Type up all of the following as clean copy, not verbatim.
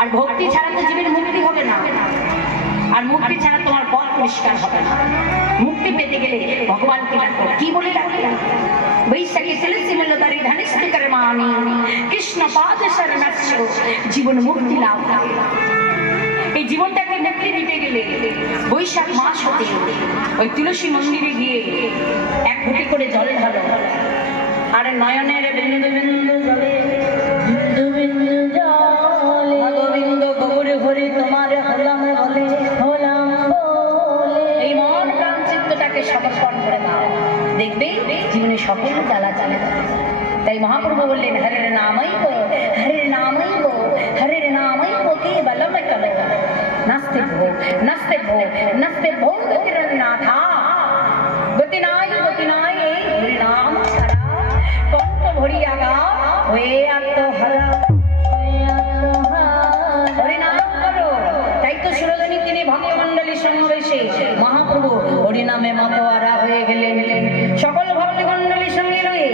আর ভক্তি ছাড়া তো জীবের মুক্তি হবে না, আর মুক্তি ছাড়া তোমার পথ পরিষ্কার হবে না। মুক্তি পেতে গেলে ভগবানকে ডাকো। কি বলে ডাকো? বৈশাখী তুলসী মূল্যধারী ধনিষ্ঠ কর্মাণি কৃষ্ণ পাদ শরণস্য জীবন মুক্তি লাভ। এই জীবনটাকে মুক্তি দিতে গেলে বৈশাখ মাস হতে ওই তুলসী মন্দিরে গিয়ে এক ঘটি করে জলে ঢালো, আর নয়নের বিন্দু বিন্দু জলে বিন্দু বিন্দু জলে গোবিন্দ গৌর হরি তোমার হলাম বলে হলাম বলে এই মন প্রাণ চিত্তটাকে সমর্পণ করে দাও, দেখবে জীবনে সকল জ্বালা চলে যাবে। তাই মহাপ্রভু বললেন হরের নামৈব হরের নামৈব হরের নামৈব কেবলম কলহ নাস্তে ভো নাস্তে ভো নাস্তে ভো গতিরন্নাথা গতি নাই এই হরি নাম ছাড়া কণ্ঠ ভরিয়া গাও হয়ে আত্মহারা হরি নাম করো। তাই তো সুরধনী তিনি ভক্তমণ্ডলী সমাবেশে মহাপ্রভু হরি নামে মতোয়ারা হয়ে গেলেন। সকল ভক্তমণ্ডলীর সঙ্গে রয়ে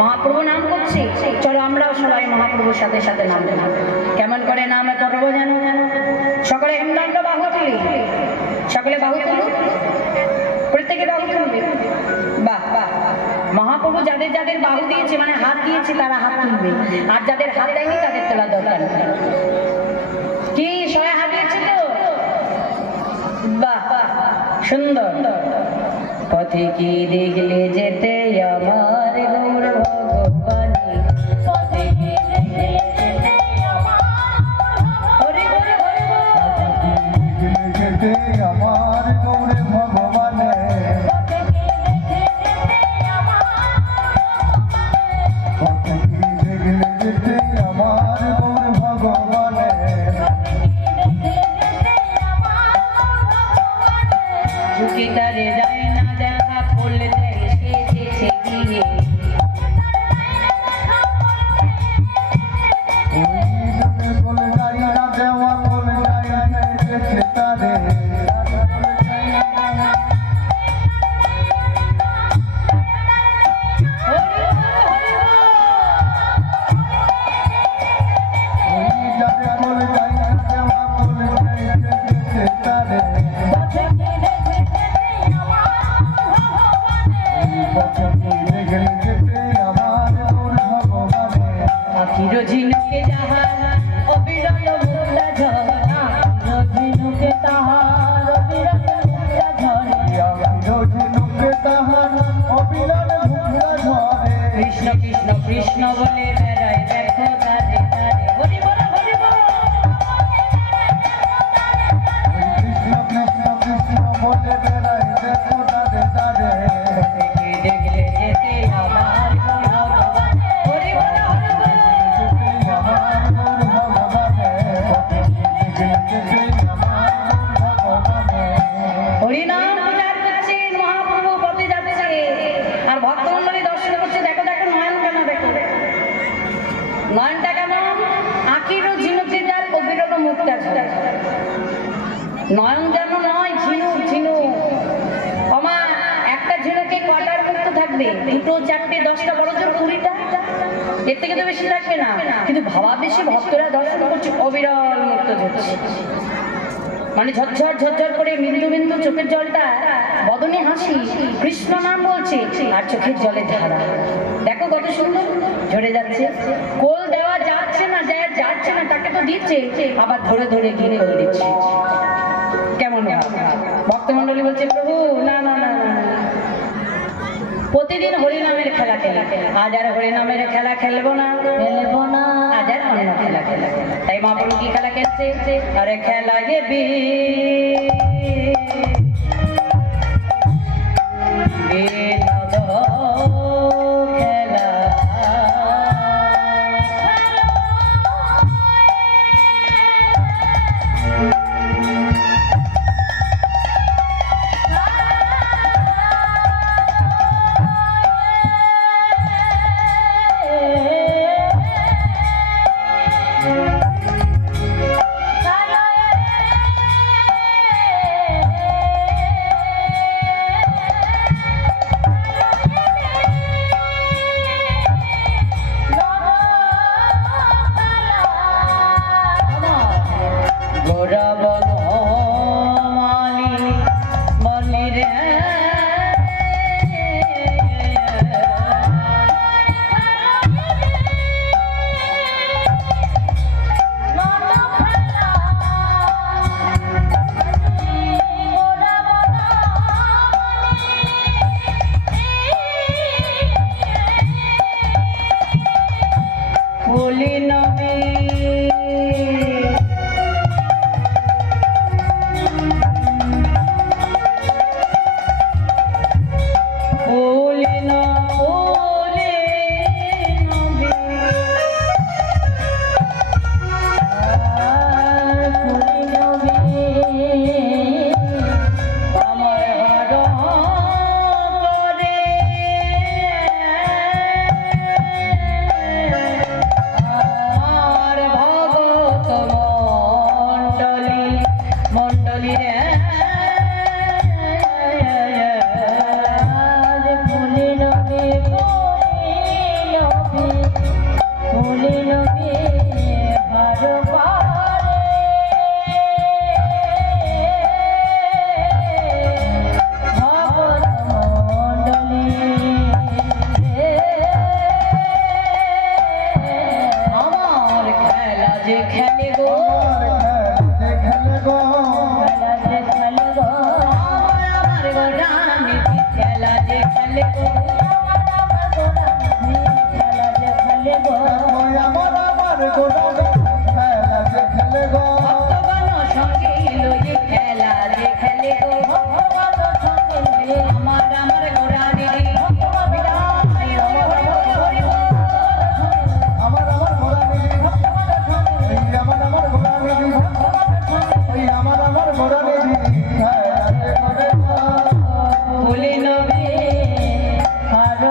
মহাপ্রভু নাম করছে, চলো আমরাও সবাই মহাপ্রভুর সাথে সাথে নাম দেব। কেমন করে নাম করবো জানো? সকলে হেমদণ্ড বাহু তুলি, সকলে বাহু তুলুন, প্রত্যেকে বাহু তুলবে। বাহ বাহ, মহাপ্রভু যাদের যাদের বাহু দিয়েছে মানে হাত দিয়েছে তারা হাত তুলবে, আর যাদের হাত দেয়নি তাদের তোলা দরকার নেই। কি সবাই হাত দিয়েছে তো? বাহ সুন্দর। পথে কি দেখলে যেতে আমার গৌর ভগবানী, পথে কি দেখলে যেতে আমার হরি হরি হরি যেতে আমার গৌর ভগবানে, পথে কি দেখলে যেতে আমার গৌর ভগবানে, ঝুঁকি তারে যায় না দেখা করলে এসেছে গিয়ে বলে যাই না দেওয়া বলে যাই না যেতে তারে, বলে যাই না দেওয়া বলে যাই না যেতে তারে, যেতে আমার গৌর ভগবানে, আখির ঝিনুকে যাহার অবিরল মুক্তা ঝরা, ঝিনুকে তাহার অবিরল মুক্তা ঝরে, কৃষ্ণ কৃষ্ণ কৃষ্ণ বলে বেড়ায় দেখো তারে তারে, হরি বল হরি বল। কৃষ্ণ কৃষ্ণ কৃষ্ণ বলে বেড়াই দেখো তারে তারে, দেখে দেখলে যেতে আমার ভগবান, হরি বল হরি বল। আমার গৌর ভগবানে, যেতে আমার গৌর ভগবানে, হরিনাম প্রচার করছেন মহাপ্রভু, পথে যাচ্ছে আর ভক্তমণ্ডলী দর্শন করছে। দেখো দেখো নয়ন কেন, দেখো নয়নটা কেমন, আখির ও ঝিনুকে যার অবিরল মুক্তা ঝরে। নয়ন যেন নয়, ঝিনুক ঝিনুক। আমা একটা ঝিনুকে কটার মুক্ত থাকবে? দুটো, চারটে, 10টা, বড় জোর 20টা, এর থেকে তো বেশি থাকবে না। কিন্তু ভাবাবেশে ভক্তরা দর্শন করছে, অবিরল মুক্ত ঝরছে, মানে ঝরঝর ঝরঝর করে বিন্দু বিন্দু চোখের জলটা, বদনে হাসি, কৃষ্ণ নাম বলছে আর চোখের জলে ধারা। দেখো কত সুন্দর ঝরে যাচ্ছে। কোল দেওয়া যাচ্ছে না, যাচ্ছে না তাকে তো দিচ্ছে, আবার ধরে ধরে গিয়ে কোল দিচ্ছে। কেমন ভক্তমণ্ডলী বলছে প্রভু না না না না, প্রতিদিন হরিনামের খেলা খেলা, আজ আর হরিনামের খেলা খেলবো না, আজ আর অন্য খেলা খেলা। তাই মহাপ্রভু কি খেলা খেলছে? আরে খেলা গে খেলা বলি নবী বলি নবী বলি নবী আমার হার করে আর ভগত মণ্ডলী মণ্ডলী রে ফুলি নবী ফুলি নবী হার খেলে গো খেলে গো খেলা যে খেলে গো আমার গোরামি খেলা যে খেলে গো খেলা যে খেলে গো আমার গোড়া খেলা যে খেলে গো ভক্তগণ সঙ্গে লই খেলা যে খেলে গো ভক্তগণ সঙ্গে লই আমার গোরামি আমার ঘোড়া নিয়ে আমার ঘোড়া নিয়ে আমার ঘোড়া নিয়ে খেলা যে খেলে গো বলি নবী হার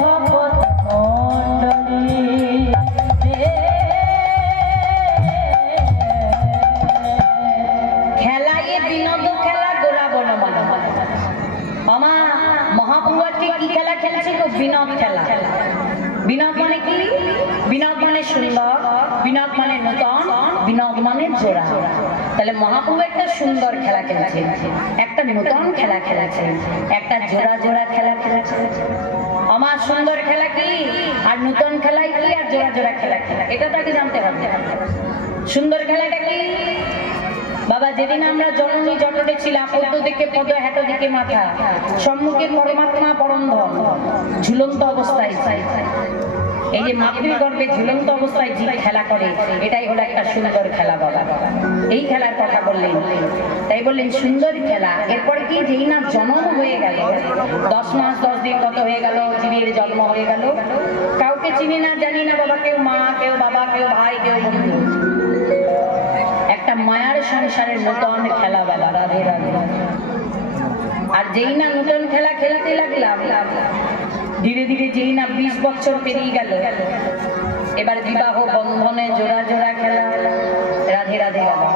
ভগত মণ্ডলী খেলায় বিনোদ খেলা গোড়া বনমান আমা মহাপ্রভু আজকে কি খেলা খেলেছিল বিনোদ খেলা বিনোদ মানে কি বিনোদ মানে সুন্দর বিনোদ মানে নূতন বিনোদ মানে জোড়া তাহলে মহাপ্রভু একটা সুন্দর খেলা খেলেছে একটা নূতন খেলা খেলেছে একটা জোড়া জোড়া খেলা খেলেছে আমার সুন্দর খেলা কি আর নূতন খেলাই কি আর জোড়া জোড়া খেলা খেলা এটা তাকে জানতে হবে সুন্দর খেলাটা কি বাবা যেদিন আমরা জননী জটনে ছিলাম পদ্ম দিকে পদ হেঁটো দিকে মাথা সম্মুখে পরমাত্মা পরমধন ঝুলন্ত অবস্থায় এই যে মাতৃ গর্ভে ঝুলন্ত অবস্থায় যে খেলা করে এটাই হলো একটা সুন্দর খেলা বাবা এই খেলার কথা বললেন তাই বললেন সুন্দর খেলা এরপরে কি যেই না জন্ম হয়ে গেল 10 মাস 10 দিন কত হয়ে গেল জীবের জন্ম হয়ে গেল কাউকে চিনি না জানি না বাবা কেউ মা কেউ বাবা কেউ ভাই কেউ বন্ধু একটা মায়ার সংসারের নূতন খেলা বাবা রাধে রাধে আর যেই না নূতন খেলা খেলাতে লাগলাম ধীরে ধীরে যেই না 20 বছর পেরিয়ে গেল এবার বিবাহ বন্ধনে জোড়া জোড়া খেলা রাধে রাধে বাবা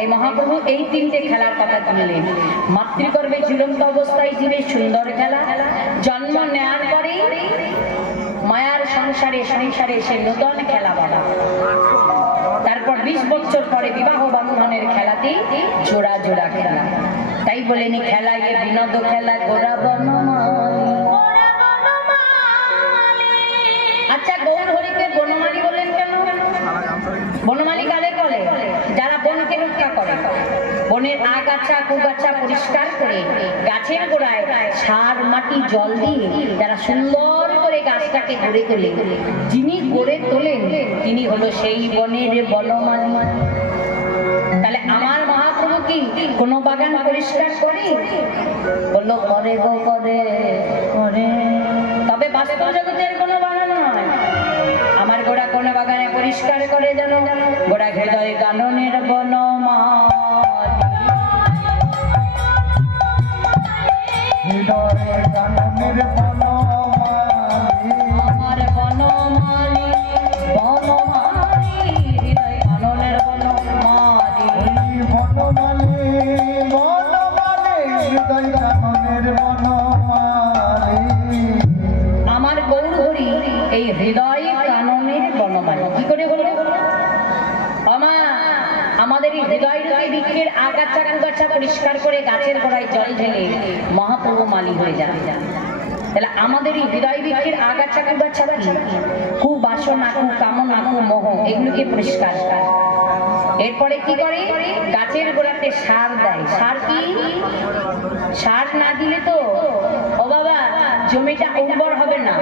এই মহাপ্রভু এই তিনটে খেলার কথা তুললেন মাতৃগর্ভে ঝুলন্ত অবস্থায় জীবের সুন্দর খেলা জন্ম নেওয়ার পরে মায়ার সংসারে সে নূতন খেলা বাবা তারপর 20 বছর পরে বিবাহ বন্ধনের খেলাতে জোড়া জোড়া খেলা তাই বলেনি খেলায় বিনোদ খেলা গোড়া বনমালী আচ্ছা গৌর হরিকে বনমালী বলেন কেন বনমালী কালে বলে যারা বনকে রক্ষা করে বনের আগাছা কুগাছা পরিষ্কার করে গাছের গোড়ায় সার মাটি জল দিয়ে যারা সুন্দর করে গাছটাকে গড়ে তোলে যিনি গড়ে তোলেন তিনি হলো সেই বনের বনমালী তাহলে আমার মহাপ্রভু কি কোন বাগান পরিষ্কার করি বললো করে গো করে করে তবে বাস্তব জগতের কোনো বাগান নয় আমার গোড়া কোন বাগানে পরিষ্কার করে যেন গোড়া হৃদয় কাননের হৃদয় কাননের বনমালী আমার বনমালী বনমালী হৃদয় কাননের বনমালী বনমালী বনমালী হৃদয় কাননের বনমালী আমার গৌর হরি এই হৃদয় কাননের বনমালী কি করে বলবো আমাদের এই হৃদয় বৃক্ষের আগাছা কুগাছা পরিষ্কার করে গাছের গোড়ায় জল ঢেলে মহাপ্রভু মালি হয়ে যাবে তাহলে আমাদের এই হৃদয় বৃক্ষের আগাছা কুগাছা কুবাসনা কুকামনা কুমোহ এগুলোকে পরিষ্কার করে এরপরে কি করে গাছের গোড়াতে সার দেয় সার কি সার না দিলে তো ও জমিটা উর্বর হবে না,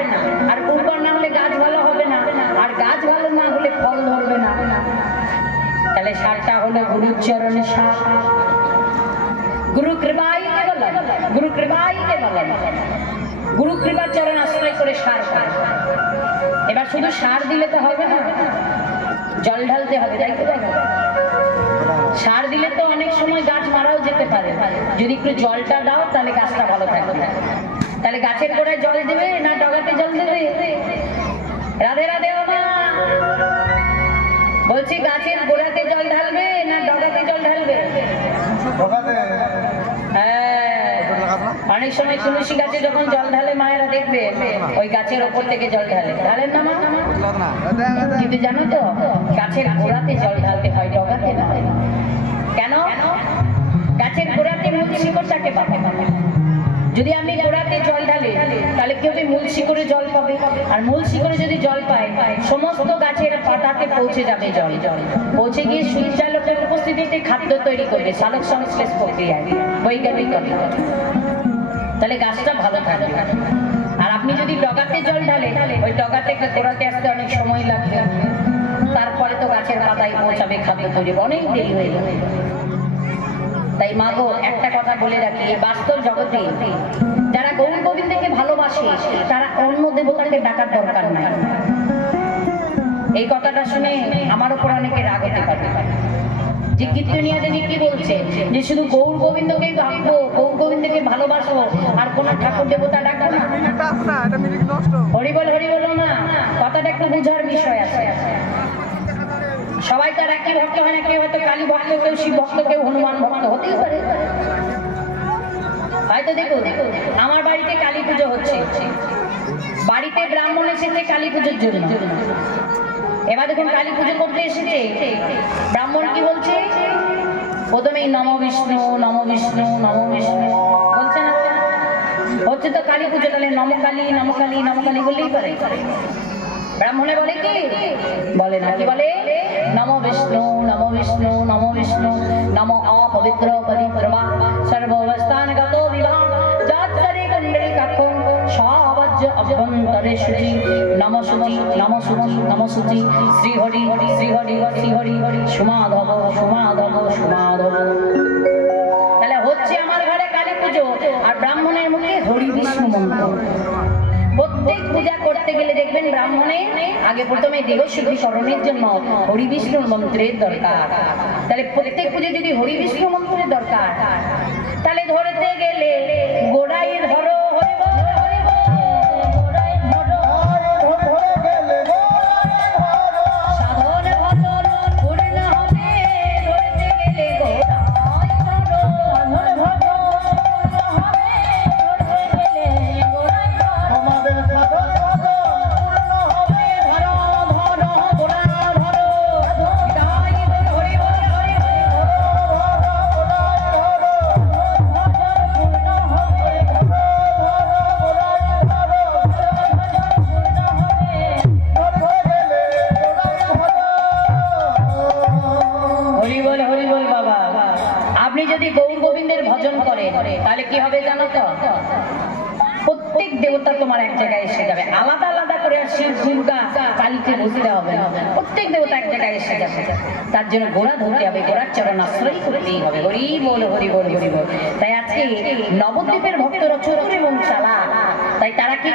আর উর্বর না হলে গাছ ভালো হবে না, আর গাছ ভালো না হলে ফল ধরবে না। তাহলে সারটা হলো গুরুর চরণে সার। গুরু কৃপাই কেবলম, গুরু কৃপাই কেবলম। গুরু কৃপার চরণ আশ্রয় করে সার পায়। এবার শুধু সার দিলে তো হবে না, জল ঢালতে হবে, তাই তো? সার দিলে তো অনেক সময় গাছ মারাও যেতে পারে, যদি একটু জলটা দাও তাহলে গাছটা ভালো থাকবে। তাহলে গাছের গোড়ায় জল দেবে না ডগাতে জল দেবে? রাধে রাধে বাবা, বলছি গাছের গোড়াতে জল ঢালবে না ডগাতে জল ঢালবে? হ্যাঁ, অনেক সময় তুলসী গাছে যখন জল ঢালে মায়েরা দেখবে ওই গাছের ওপর থেকে জল ঢালে, ঢালেন না মা? কিন্তু জানো তো গাছের গোড়াতে জল ঢালতে হয়, ডগাতে না। কেন? গাছের গোড়াতে মূল শিকড়টাকে পাবে। যদি আমি গোড়াতে জল ঢালি তাহলে কি হবে? মূল শিকড়ে জল পাবে, আর মূল শিকড়ে যদি জল পায় সমস্ত গাছের পাতাতে পৌঁছে যাবে জল। পৌঁছে গিয়ে সূর্যালোকের উপস্থিতিতে খাদ্য তৈরি করবে, সালোক সংশ্লেষ প্রক্রিয়ায়, বৈজ্ঞানিক কথা। তাহলে গাছটা ভালো থাকবে। আর আপনি যদি ডগাতে জল ঢালে ওই ডগা থেকে গোড়াতে আসতে অনেক সময় লাগবে, তারপরে তো গাছের পাতায় পৌঁছাবে, খাদ্য তৈরি অনেক দেরি হয়ে যাবে। তাই মা গো, একটা কথা বলে রাখি, এই বাস্তব জগতে যারা গৌর গোবিন্দকে ভালোবাসে তারা অন্য দেবতাকে ডাকার দরকার নাই। এই কথাটা শুনে আমার উপর অনেকে রাগ হতে পারে যে কীর্তনিয়া দেবী কি বলছে যে শুধু গৌর গোবিন্দকে ডাকবো, গৌর গোবিন্দকে ভালোবাসবো, আর কোন ঠাকুর দেবতা ডাকবো না। হরি বল না, কথাটা একটু বোঝার বিষয় আছে। সবাই তো আর একই ভক্ত হয় না, কেউ হয়তো কালী ভক্ত, কেউ শিব ভক্ত, কেউ হনুমান ভক্ত, হতেই পারে। হয়তো দেখুন আমার বাড়িতে কালী পুজো হচ্ছে, বাড়িতে ব্রাহ্মণ এসেছে কালী পুজোর জন্য। এবার দেখুন কালী পুজো করতে এসেছে, ব্রাহ্মণ কি বলছে? প্রথমেই নম বিষ্ণু নম বিষ্ণু নম বিষ্ণু বলছে না? হচ্ছে তো কালী পুজো, তাহলে নমকালী নমকালী নমকালী বললেই পারে। ব্রাহ্মণে বলে কি? বলে না। কি বলে? নম বিষ্ণু নম বিষ্ণু নম বিষ্ণু নম অপবিত্র পবিত্রবা সর্বাবস্থানগত বিবাহ যাত্রে কুণ্ডলী কাক্ষং সবাজ্য অভ্যন্তরে শুচি নম শুচি নম শুচি নম শুচি শ্রী হরি শ্রী হরি শ্রী হরি সুমাধব সুমাধব সুমাধব। তাহলে হচ্ছে আমার ঘরে কালী পুজো, আর ব্রাহ্মণের মুখে হরি বিষ্ণু মন্ত্র। প্রত্যেক পূজা করতে গেলে দেখবেন ব্রাহ্মণে আগে প্রথমে দেহ শুদ্ধিকরণের জন্য হরি বিষ্ণুর মন্ত্রের দরকার। তাহলে প্রত্যেক পুজো যদি হরি বিষ্ণু মন্ত্রের দরকার, তাহলে ধরতে গেলে গোড়াই ধরো, হরি বল, হরি বল, গোড়াই ধরো, সাধন ভজন পূর্ণ হবে, ধরতে গেলে গোড়াই ধরো, সাধন ভজন পূর্ণ হবে, ধরতে গেলে গোড়াই ধরো। তোমাদের সাধন পূর্ণ হবে, ধরো ধরো গোড়া ধরো, হৃদয় ধরো, হরি বল, হরি বল, পূর্ণ হবে, হরি বল বাবা। আপনি যদি গৌর গোবিন্দের ভজন করেন তাহলে কি হবে জানো তো? প্রত্যেক দেবতা তোমার এক জায়গায় এসে যাবে, আলাদা আলাদা করে। আর শিব দুর্গা কালীকে বসতে হবে না, প্রত্যেক দেবতা এক জায়গায় এসে যাবে। তার জন্য গোড়া ধরতে হবে, গোড়ার চরণ আশ্রয় করতেই হবে। হরি বল হরি বল হরি বল। তাই আজকে নবদ্বীপের ভক্তরা চতুর এবং চালাক, তাই তারা কি